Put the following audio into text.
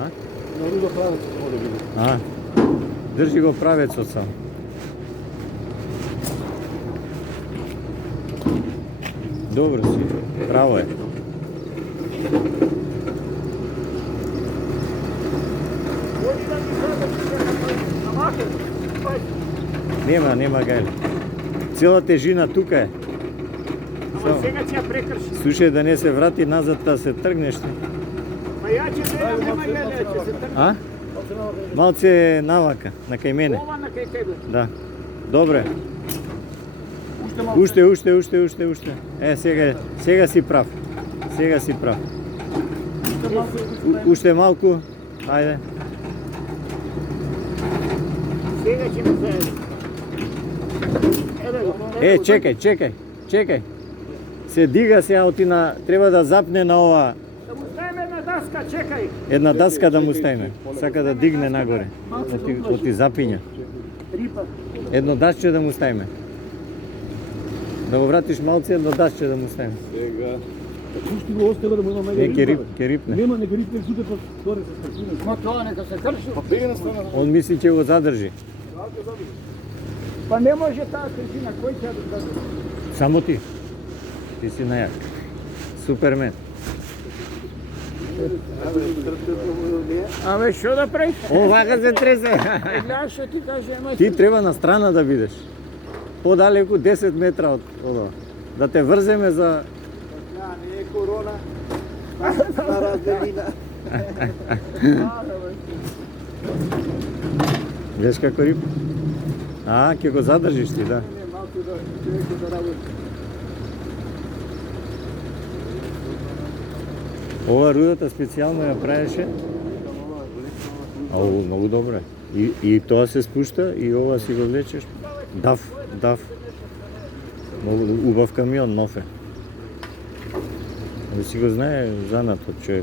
А? На руда правец може да биде. А, држи го правецот сам. Добро си, право е. Нема гајле. Цела тежина тука е. Ама сега ќе ја прекрши. Слушај да не се врати назад, да се тргнеш. Па ја ќе гледам, нема гледа, ќе се тргне. А? Малце навака, на кај мене. Ова на кај тебе. Да. Добре. Уште. Е, сега си прав. Сега си прав. Уште малку. Ајде. Сега ќе ме заеде. Еве го. Е, чекај. Се дига сега отина, треба да запне на ова. Да му ставиме една даска, чекај. Една даска да му ставиме. Сака да дигне нагоре. Оти запиња. Рипа. Едно дасче да му ставиме. Да го вратиш малце, едно дасче да му ставиме. Сега. Пушти го остава да му има мега Не, ке рипне. Нема, нека рипне суте па горе се спасиме. Ма тоа нека се крши. Па бега на страна. Он мисли, че го задржи. Па не може таа тежина, кој ќе ја додаде? Само ти. Ти си најак. Супермен. Абе, што да правиш? Овака се тресе. Гледаш што ти каже, ама Ти треба на страна да бидеш. Подалеку 10 метра од ова. Да те врземе за... Не е корона. Стара зелина. Гледаш како рип? А, ќе го задржиш ти, да. Малко да човекот да работи. Ова рудата специјално ја правеше. Ау, многу добро е. И тоа се спушта и ова си го влечеш. Дав. Многу убав камион, нов е. Да си го знае занатот човек.